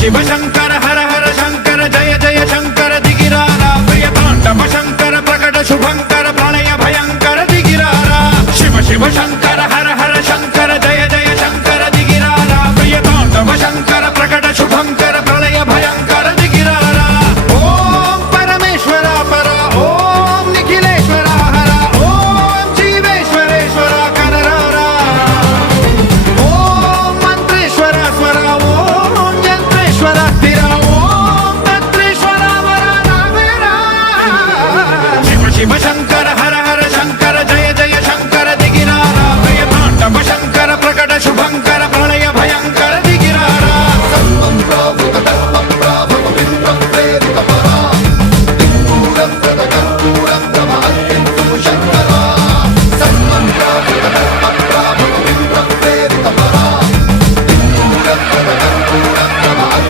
शिव शंकर हर हर शंकर जय जय शंकर दिगिरारा प्रिय तांडव शंकर प्रकट शुभंकर प्रणय भयंकर दिगिरारा शिव शिव शंकर